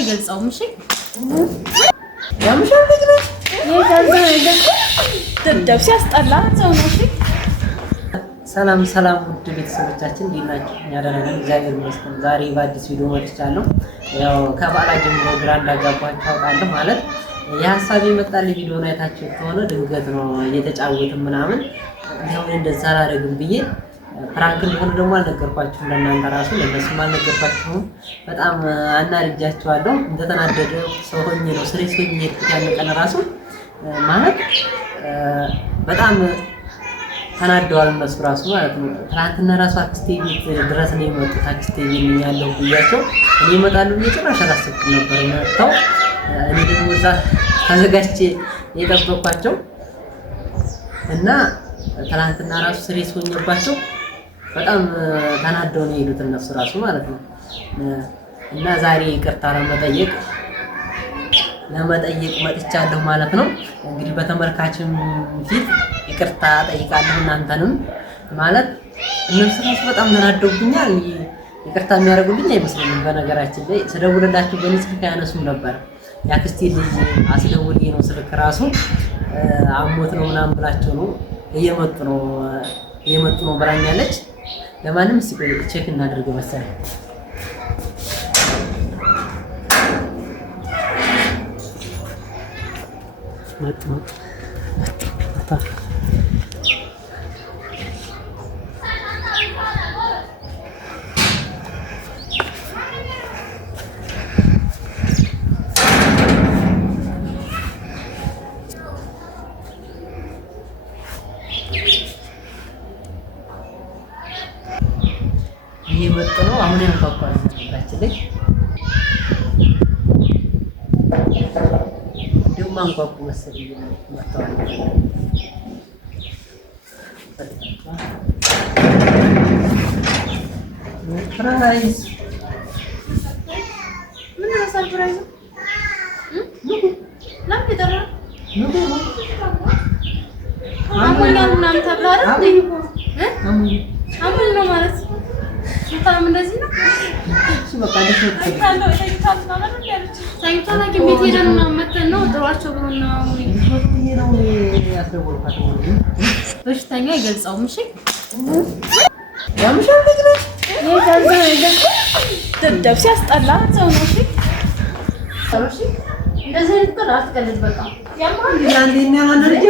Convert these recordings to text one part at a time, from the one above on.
አይገልጸውም። እሺ ያምሻል ልጅ ነች ደብደብ ሲያስጠላ ሰው ነው። እሺ ሰላም ሰላም፣ ውድ ቤተሰቦቻችን እንዴት ናችሁ? እኛ ደህና ነን፣ እግዚአብሔር ይመስገን። ዛሬ በአዲስ ቪዲዮ መጥቻለሁ። ያው ከበዓላት ጀምሮ ግራ እንዳጋባችሁ አውቃለሁ። ማለት የሀሳብ የመጣልኝ ቪዲዮን አይታችሁ ከሆነ ድንገት ነው እየተጫወትን ምናምን ይሄውን እንደዛ አላደርግም ብዬ ፍራንክ እንደሆነ ደግሞ አልነገርኳችሁም። ለእናንተ ራሱ ለእነሱም አልነገርኳችሁም። በጣም አናድጃችኋለሁ። እንደተናደደ ሰው ሆኜ ነው ስሬስ ሆኜ የሄድኩት። ያን ቀን ራሱ ማለት በጣም ተናደዋል እነሱ ራሱ ማለት ነው። ትናንትና ራሱ አክስቴ ቤት ድረስ ነው የመጡት። አክስቴ ቤት ነኝ ያለው ብያቸው እኔ እመጣለሁ ብዬ ጭራሽ አላሰብኩም ነበር መጥተው። እኔ ደግሞ እዛ ተዘጋጅቼ የጠበቅኳቸው እና ትናንትና ራሱ ስሬስ ሆኜባቸው በጣም ተናደው ነው የሄዱት እነሱ ራሱ ማለት ነው። እና ዛሬ ይቅርታ ለመጠየቅ መጥቻለሁ ማለት ነው። እንግዲህ በተመልካችም ፊት ይቅርታ ጠይቃለሁ። እናንተንም ማለት እነሱ ራሱ በጣም ተናደውብኛል። ይቅርታ የሚያደርጉልኝ አይመስለኝም። በነገራችን ላይ ስደውልላችሁ በእኔ ስልክ አያነሱም ነበር። የአክስቴ ልጅ አስደውልኝ ነው ስልክ ራሱ አሞት ነው ምናምን ብላቸው ነው እየመጡ ነው ብላኛለች። ለማንም ቼክ እናድርግ መሰለኝ። መጡ እየመጡ ነው። አሁን ያንኳኳል ነገራችን ላይ እንደውም አንኳኩ መሰለኝ መጥተዋል። ሰርፕራይዝ ምን ነው ሰርፕራይዝ? ለምን ተጠራ? አሞኛል ምናምን ተብሎ አይደል? አሞኝ ነው ማለት በጣም እንደዚህ ነው። እሺ በቃ ደስ ሳይንታና ቤት ሄደን ነው መተን ነው ጥሯቸው ብሎና ነው ያስደወልኳት ነው። በሽተኛ አይገልጸውም። እሺ ያምሻል ልጅ ነች ደብደብ ሲያስጠላ ሰው ነው። እሺ እንደዚህ እንትን አትቀልድ። በቃ ያንዴኛ ማንደርጀ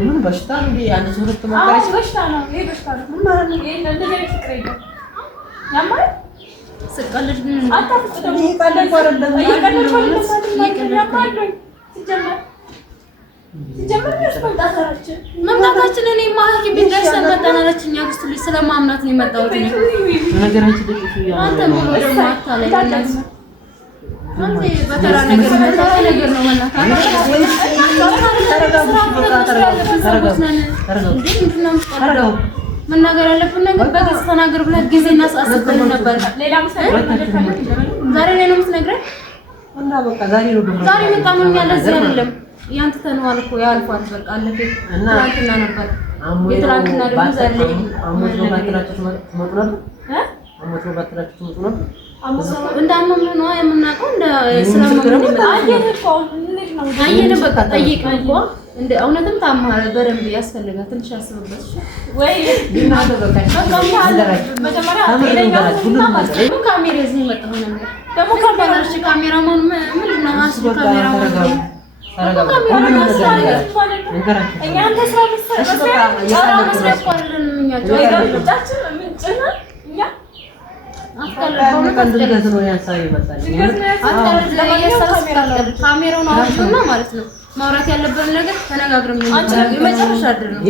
ምን በሽታ ነው? አንድ ሰው ሁለት ማቀረሽ በሽታ ነው። ይሄ በሽታ ነው። ምን ማለት ነው? ይሄ እንደዚህ ፍቅር የለም። ያማል ስቀልድ ግን አታፍጥም። ይሄ ቀልድ አይደለም። መምጣታችን እኔ ማህቂ ቤት ደርሰን መጣን አለችኝ። አክስቱ ልጅ ስለማምናት ነው የመጣሁት። ነገራችን ልጅ አንተ ብሎ ደግሞ አታላይ አንተ በተራ ነገር ነው ማለት ነው። መናገር ያለብን ነገር በግልጽ ተናገር ብለህ ጊዜና ሰዓት ሰጥተን ነበር። ሌላ ዛሬ ላይ ነው የምትነግረን እና በቃ ዛሬ ነው ደግሞ ዛሬ መጣመም ያለ እዚህ አይደለም። ያንተ ተነዋል እኮ ያልፋል። በቃ አለፈ። ትናንትና ነበር የትናንትና ደግሞ ዛሬ አሞት ነው ካንተናችሁ ትመጡ ነበር አሞት ነው ባትላችሁ ትመጡ ነው እንዳመሙ ነው የምናውቀው። እንደ ስለማመሙ አየን በቃ ጠይቀን እኮ እንደ እውነትም ታማረ በደንብ ያስፈልጋል። ትንሽ አስብበት ወይ ቢማዶ በቃ መጀመሪያ ካሜራ እዚህ መጣ ሆነ ደግሞ ካሜራሽ ካሜራማን ምንድነው ማስል ካሜራማን እኛ አንተ ስራ ካሜራውን አውጥቶና ማለት ነው ማውራት ያለብን ነገር ተነጋግረን የመጨረሻ አድር ነው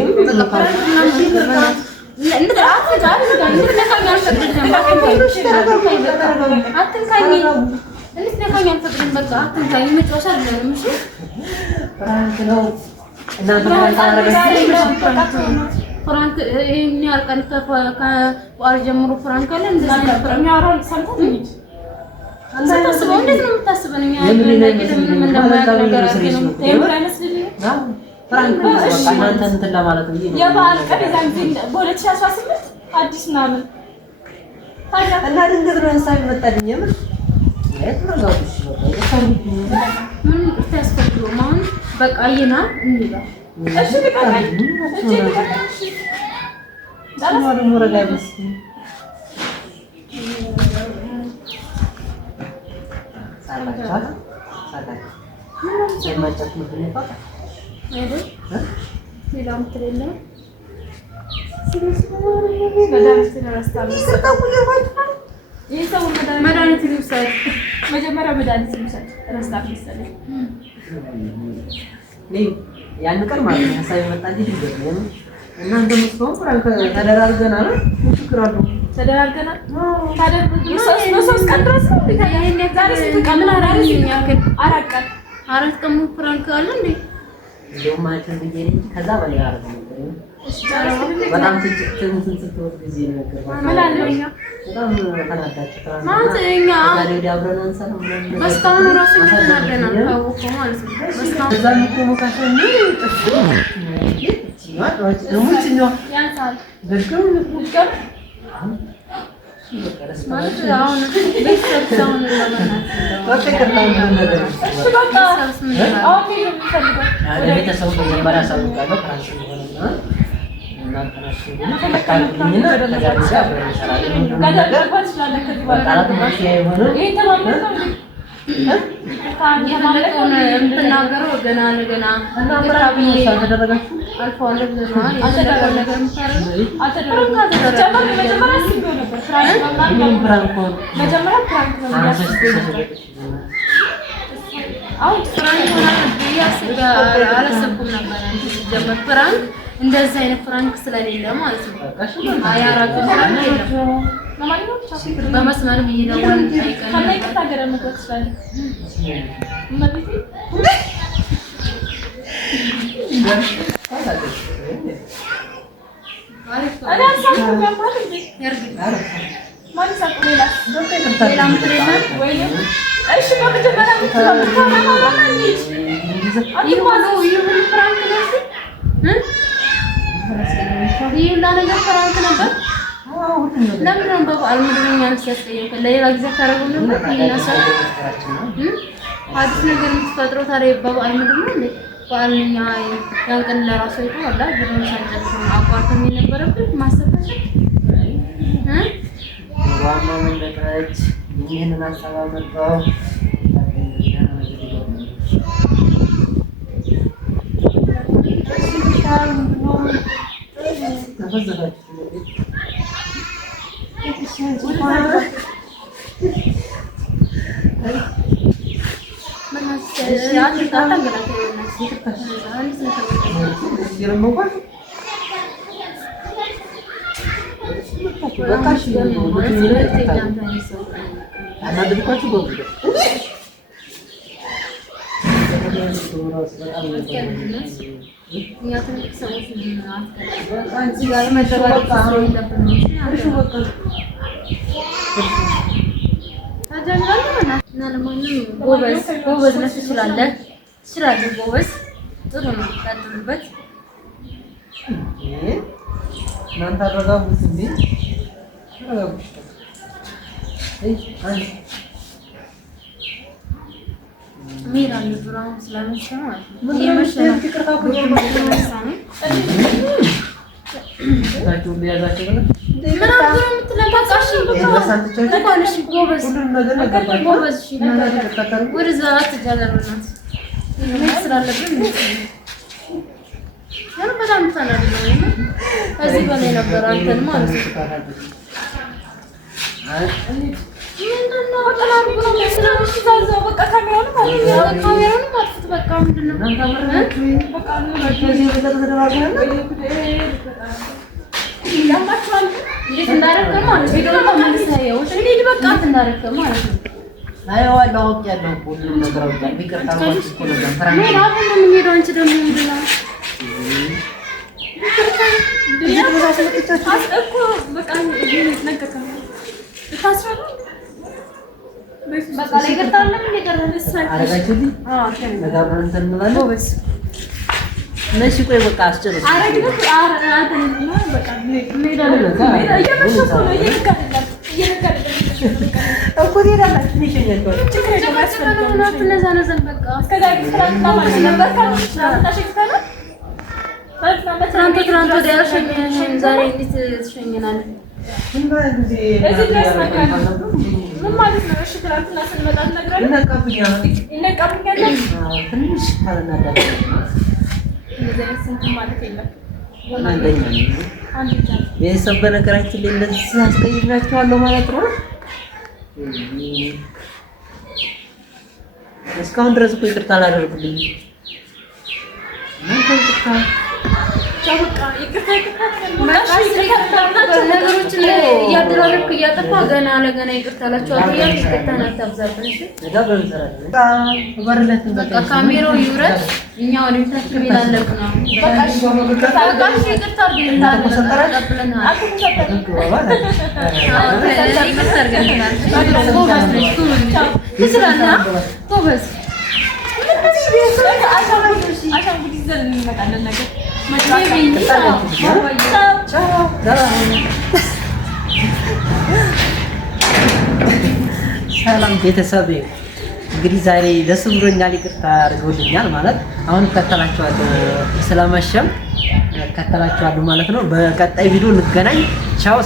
ፍራንክ ይሄን ያልቀን ከቋል ጀምሮ ፍራንክ አለ እንደዚህ ፍራንክ ያወራል ሰምተን እንዴ አንተታስበው እንዴት ነው የምታስበን? እኛ ምንም እንደማያውቅ ነገር ነው ፍራንክ እናንተ እንትን ለማለት ነው የበዓል ቀን የዛን ጊዜ በ2018 አዲስ ምናምን ታዲያ እና ድንገት ነው ሀሳብ ይመጣልኝ የምር ምን ተስፈጥሮ ማን በቃ ይና እንዴ እሺ ልቀቀኝ እሺ ልቀቀኝ ዳራስ ነው ረጋይስ ሳላቻ ምን ሰማቻት ነው ነው አይደል ሌላም ትለለ መድኃኒት ይውሰድ መጀመሪያ መድኃኒት ይውሰድ ረስታት መሰለኝ ያን ቀን ማለት ነው ሀሳብ የመጣልኝ ድንገት ነው እናንተ መስሎኝ ፍራንክ ተደራርገናል ትክክራሉ ተደራርገናል ታደርጉ ቀን ድረስ ነው ይሄን ዛሬ ስትቀምን አራኝኛ አራቀን አራት ቀን ፍራንክ አለ እንዴ እንደውም ማለት ነው ከዛ በላይ አረግ ነው በጣም ትንትንትንት ጊዜ ነገር ማለኛ በጣም ተናዳችሁ ማለት እኛ አብረን አንሰራም በስታውን ራሱ ተናደና ታውቆ ማለት ነው በስታውን እዛም እኮ መካከል ነው ያንሳል ደርገው ልትቀር ማለት አሁን ቤተሰብታውን ለማናት ወጣ ከታው ነገር በቃ አሁን የሚፈልገው ወደ ቤተሰቡ መጀመሪያ ሳውቃለሁ ፍራንስ ሆነና የምትናገረው ገና ለገና እንደዚህ አይነት ፍራንክ ስለሌለ ማለት ነው። አያራቁ ፍራንክ የለም። በመስመር ይሄዳል ከላይ ከታገረ መጥቶ ስላለ ማለት ይሄን ነገር ፍራንክ ነበር። ለምን ነው በበዓል ምንድነው ያንሰስከኝ ለሌላ ጊዜ ታረጉ ነበር ይናሳል አዲስ ነገር የምትፈጥረው ታዲያ በበዓል ምንድነው እንዴ በዓልኛ ያን ቀን ለራሱ ይተዋል ብሩን ሳይጨርስ አቋርጠን የነበረብን ማሰበሽ ዋና ምን ለታች ይሄንን አስተባበረው ጎበዝ ነሽ ትችላለህ ጎበዝ ጥሩ ነው ቀጥልበት እናንተ አረጋጉት እንዴ ሜራ ንብራው ስለመሰለ ማለት ነው። የመሸነ ታችሁ ቢያዛችሁ ብለ ምን አብሮ የምትለምጣሽ በቃሽ ጎበዝ ጎበዝ እሺ ወደዛ አትጃገሩናት ምን ስላለብን ያው በጣም ተናደደ እዚህ በላይ ነበር አንተን ማለት ነው ምንድነው በቀላሉ ነው ስለምሽ ታዘው በቃ ካሜራውን ማጥፍት በቃ ምንድነው በቃ ነው ለዚህ ያማቻል እንዴት እንዳረከም ማለት ነው ይገባ ማለት ነው እንዴት በቃ እንዳረከም ማለት ነው አይዋል አውቅ ያለው ሁሉ ነገር አውቅ ቢቀርታ ማለት እኮ ነው ፈራን ነው አሁን ነው የምንሄደው አንቺ ደግሞ ምንድነው እኮ በቃ ነገርከኝ ታስራሉ በቃ ላይ ገርታለም እንደቀረልስ አረጋችሁልኝ ለጋብረን ተንላለው በስ ነሽ ቆይ በቃ አስጨርስ አረግልኝ አረጋግልኝ በቃ ሜዳለ እየመሸፈ ነው እየነገርኩኝ እኮ ሄዳላችሁ ይሸኛችሁ ችግር የለም አትነዛነዘን በቃ እስከዛ ትራንታ ማለት ነበር ካልተሻለ ተሽክተና ትናንት ወዲያ ሸኘን ዛሬ እንዴት ትሸኘናለህ ምን ማለት ነው እዚህ ድረስ ምን ማለት ነው? እሺ ትናንትና ስንመጣ ነግረን ይነቃብኛል ትንሽ ካለናዳ እንደዚህ ስንት ማለት የለም አንደኛ ቤተሰብ በነገራችን ላይ እንደዚህ አስቀይሜያቸዋለሁ ማለት ነው። እስካሁን ድረስ እኮ ይቅርታ አላደረጉልኝ እናንተ ይቅርታ ነገሮችን እያደራረኩ እያጠፋ ገና ለገና ይቅርታ አላችኋለሁ ያ ይቅርታን አታብዛብን እሺ በቃ ካሜራው ይውረድ እኛ ወደ ቤታችን ይላለቅ ነው በቃ እሺ ይቅርታ አድርገናል ጎበዝ ሰላም ቤተሰብ እንግዲህ ዛሬ ደስ ብሎኛል ይቅርታ አድርገውልኛል ማለት አሁን ከተላችኋለሁ ስለመሸም ከተላችኋለሁ ማለት ነው በቀጣይ ቪዲዮ እንገናኝ ቻው